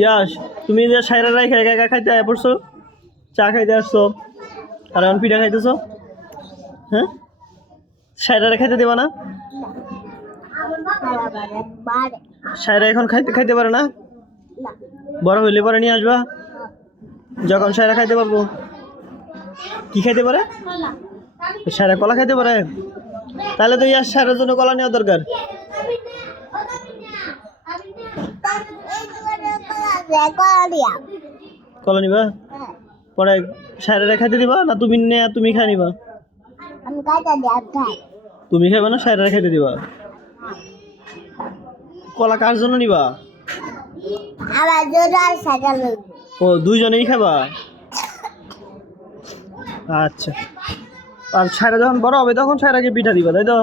ইয়াস, তুমি যে সাইরা রাইখা একা একা খাইতে আয়া পড়ছো, চা খাইতে আসছো আর এখন পিঠা খাইতেছো, হ্যাঁ? সাইরা খাইতে দেবা না? সাইরা এখন খাইতে পারে না? বড় হইলে পরে নিয়ে আসবা যখন সাইরা খাইতে পারবো। কি খাইতে পারে? সাইরা কলা খাইতে পারে? তাহলে তো ইয়ার সাইরার জন্য কলা নেওয়া দরকার। কলা নিবা? পরে সাইরা খাইতে দিবা না তুমি নেয়া তুমি খাই নিবা? তুমি খাইবা না সাইরা খাইতে দিবা? কলা কার জন্য নিবা? ও দুইজনেই খাবা? আচ্ছা, আর সাইরা যখন বড় হবে তখন সাইরাকে পিঠা দিবা, তাই তো?